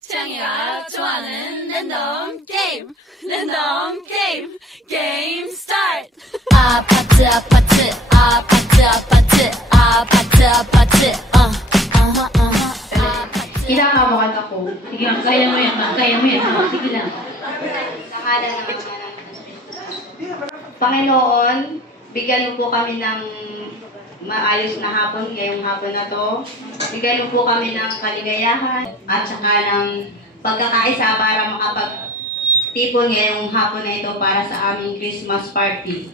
창이가 좋아하는 랜덤 게임. 랜덤 게임. 게임 스타트. 아파트 아파트 아파트 아파트 아파트 아파트 Kinakabakan ako. Sige lang, kaya mo yan, kaya mo yan. Sige lang. Nakala naman Panginoon, bigyan mo po kami ng maayos na hapon ngayong hapon na to. Bigyan mo po kami ng kaligayahan at saka ng pagkakaisa para makapagtipon ngayong hapon na ito para sa aming Christmas party.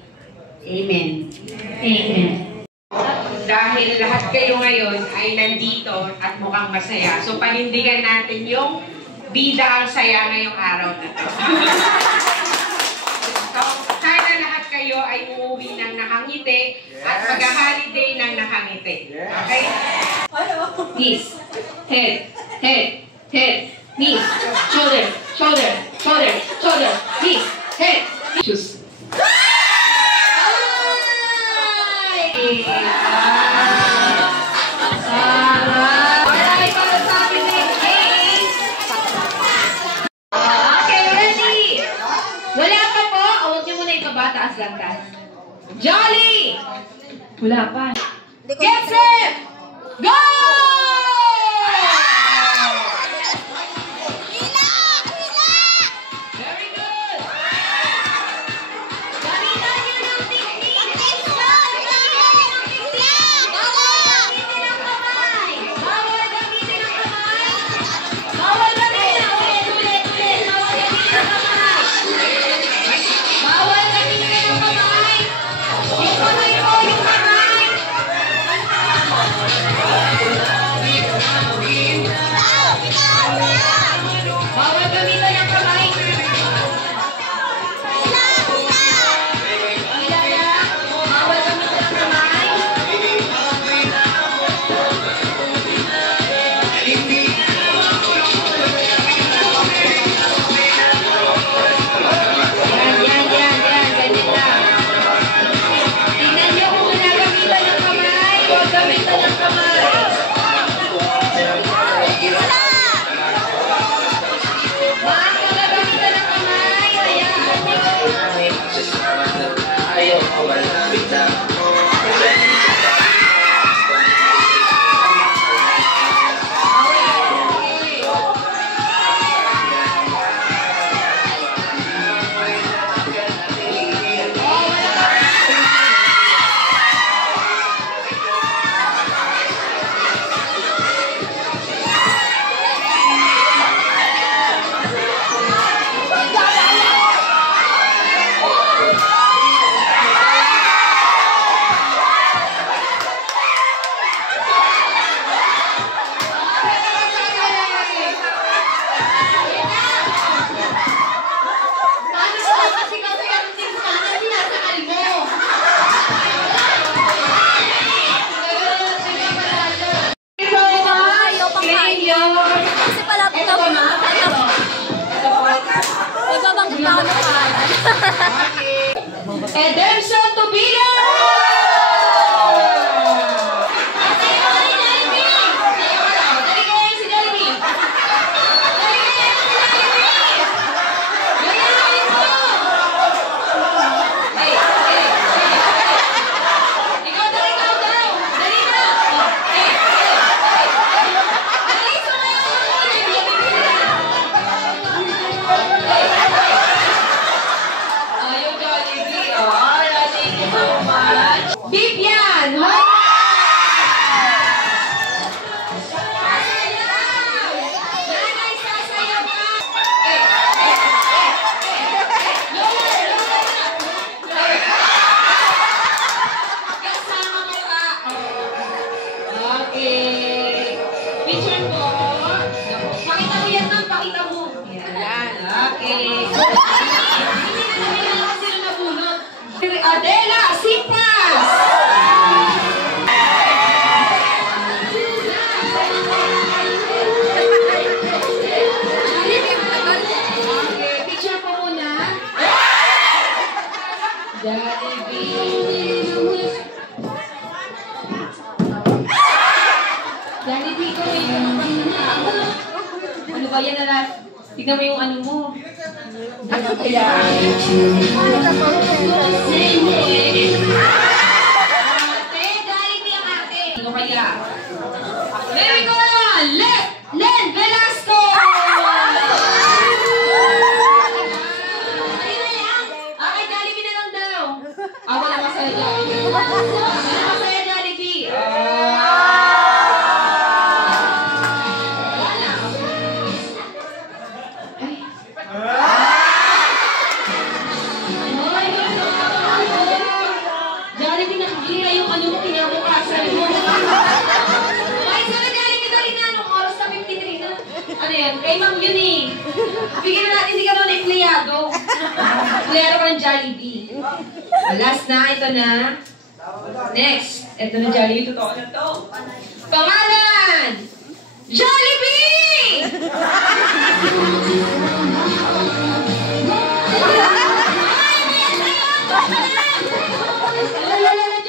Amen. Amen. Dahil lahat kayo ngayon ay nandito at mukhang masaya. So panindigan natin yung bida ang saya ngayong araw na to. So sana lahat kayo ay uuwi ng nakangiti at mag-holiday ng nakangiti. Okay? Knees, head, head, head, knees, shoulder, shoulder, shoulder, shoulder, knees, head, shoes. Taas lang, taas. Jolly! Wala pa. Get set! Go! Very good! Gamitan niyo ng technique! Bawal gamitin ang kamay! Bawal gamitin ang kamay! Bawal gamitin ang ulit! Bawal gamitin ang kamay! Bawal gamitin ang kamay! Yung kamay mo! Yung kamay! Bawal gamitin ang kamay! Bawal gamitin ang kamay! Yan, ganyan lang. Tingnan niyo kung ginagamitan ng kamay. Huwag gamitan ng kamay. Bakit ka gagamitan ng kamay? Hayaan Ederson Tubilo! Bibian! Nanay, sasayaw ka! Kasama mo ka. Okay. Picture po. Pakita mo yan, ma'am. Pakita mo. Yan. Okay. Hindi na namin sila nabunot. Adela Sipas! Picture po muna. Daddy B. ayan na lang. Tignan mo yung ano mo. Ano kaya? Ate, Jollibee ang ate. Ano kaya? There we go! Len Velasco! Okay, Jollibee na lang daw. Wala masaya Jollibee. Wala masaya Jollibee. Jollibee, nakikira yung ano mo, kinabukasan mo. Ay, sana Jollibee dali na. Anong oras na 53 na? Ano yan? Kay Ma'am yun eh. Bigyan na natin, hindi ka naman empleyado. Empleyado ka ng Jollibee. Last na, ito na. Next. Ito na Jollibee, totoo na to. Pangalan! Jollibee!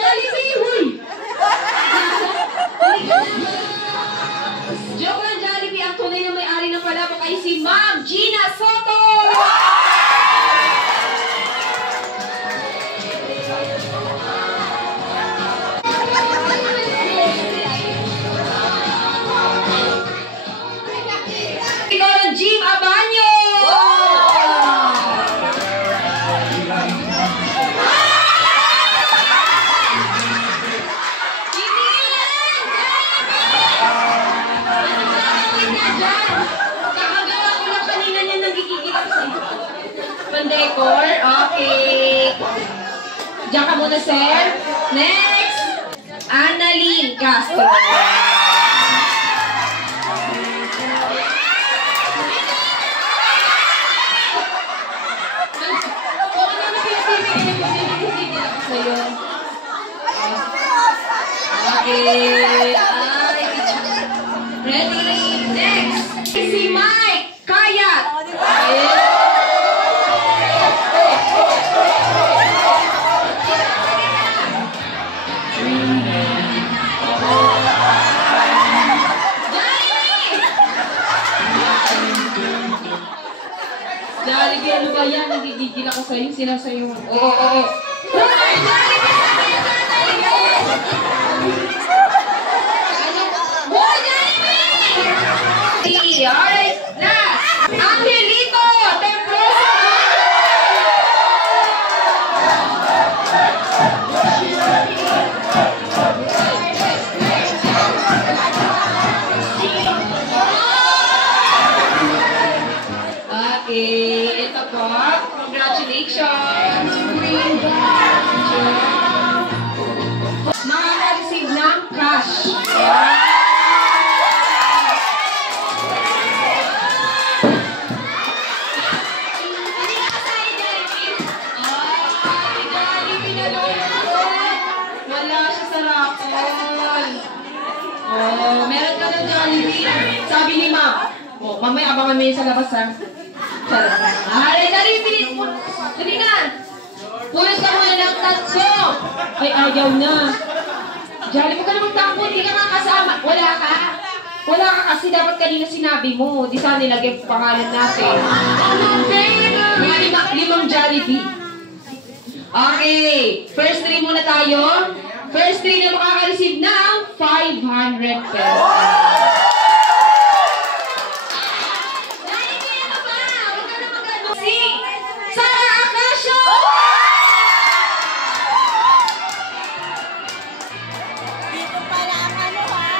Jollibee, huy! Joke lang, Jollibee. Ang tunay na may-ari ng palabok ay si Ma'am Gina Soto! Ikaw ng Jim Abanyo! Kakagawa ko lang kanina niya nagkikikita ko sa'yo. Pandecor, okay. Diyan ka muna, sir. Next, Annalyn Castro. Kung ano na pinipili ako sa'yo. Okay. Ready? Next! Si Mike Kayat! Jollibee, ano ba yan? Nagigigil ako sa'yo. Sinasayo mo. Oo. Alright, last! Angelito Temproso! Okay, ito po. Congratulations! Makaka-receive ng cash. Wala siya sa raffle. Oh, meron ka ng Jollibee. Sabi ni Ma'am. Oh, mamaya abangan mo yun sa labas, ha? Ay, dali, pilit mo. Dali na. Pulis ka muna ng tatso. Ay, ayaw na. Jollibee, huwag ka na magtampo. Hindi ka nakasama. Wala ka. Wala ka kasi dapat kanina sinabi mo. Di sana nilagay ang pangalan natin. Mga limang Jollibee. Okay. First 3 muna tayo. First 3 na makaka-receive ng 500 pesos. Jollibee, ano ba? Huwag ka na mag-ano. Si Sara Acacio! Dito pala ang ano ha?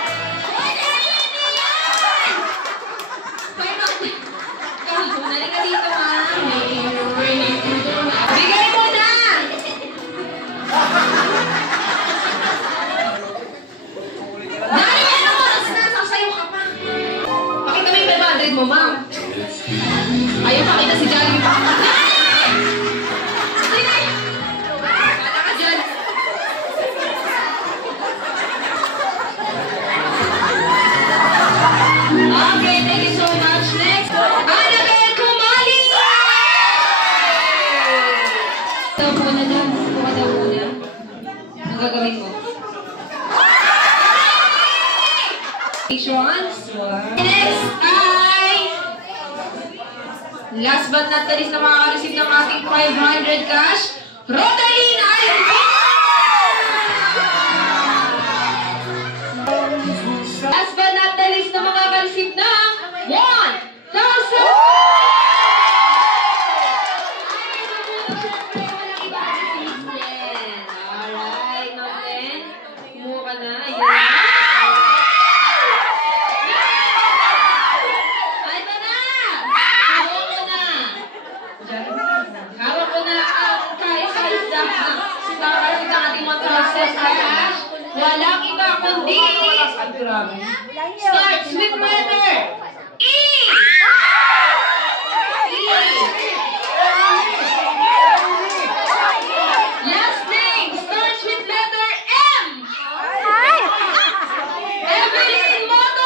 Nalika dito, ha? Bigay mo na! Dahil ano oras na? Sasayo ka pa. Pakita mo yung 500 mo, ma'am. Ayaw pakita si Jollibee pa. Sige! Wala ka dyan. Okay, thank you so much. Next, Annabel Kumali! Ito muna dyan. Kuha daw muna. Ang gagawin ko. Next ay Last but not the least na makaka-receive ng ating 500 cash, Rodaline Alvin! Last but not the least na makaka-receive ng 1,000! Alright, Nolen. Kumuha ka na. Ayan. Ito na! Hawak ko na ang kahit-kahit na nakakalit ang ating 1,000 cash. Walang iba kundi starts with letter E! Last name starts with letter M! Evelyn Moto!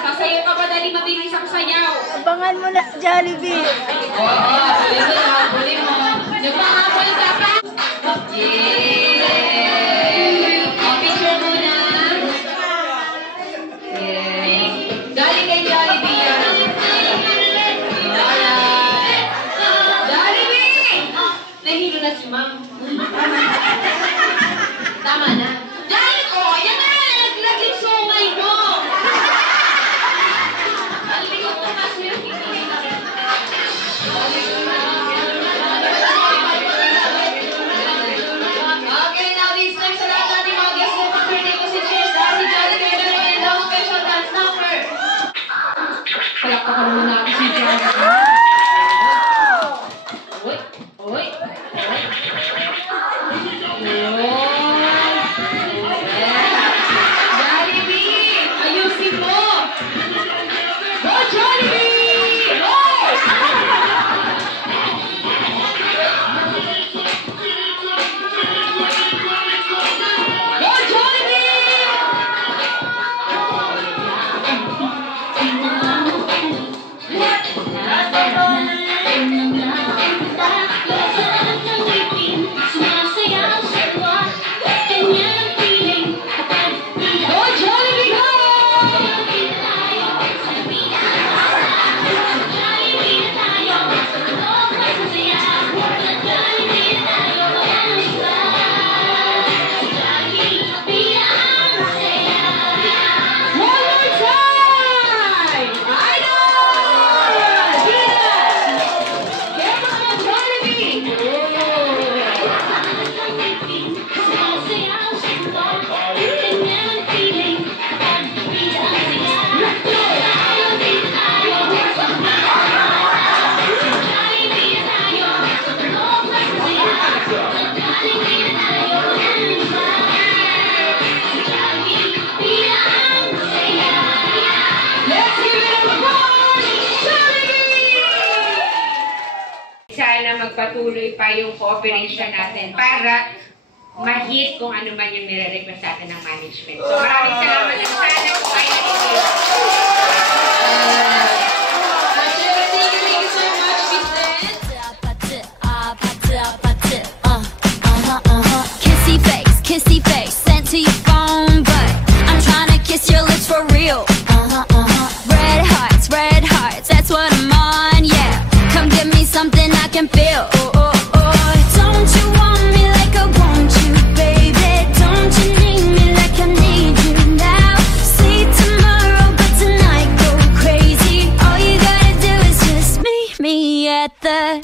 Sasayaw ka ba dali mabilis ang sayaw? Abangan mo na, Jollibee. Oo, huli mo. Nagpahabol ka pa. Yay! Picture muna. Yay! Galing kay Jollibee yan. Jollibee! Nahilo na si Ma'am. Tama na. Jollibee! Oh, yan na! Naglag yung sungay mo! Alikot mo kasi yung okay, now this time sa lahat natin mga guests na pag-birthday ko si Cheers dahil si Jollibee na rin daw special dance number. Palakpakan muna ako si Jollibee. Uy! Uy! Jollibee! Ayusin mo! Go Jollibee! Go! Go Jollibee! Go Jollibee, go! One more time! Idol! Come on, Jollibee! Let's give it up for Jollibee! Sana magpatuloy pa yung cooperation natin para ma-hit kung ano man yung nire-request natin ng management. So maraming salamat at sana po kayo nag-enjoy. Thank you so much, Vincent. Kissy face, sent to your phone, but I'm trying to kiss your lips for real. Red hearts, that's what I'm on, yeah. Come give me something I can feel. Don't you want me like I want you, baby? Don't you need me like I need you now? See tomorrow, but tonight go crazy. All you gotta do is just meet me at the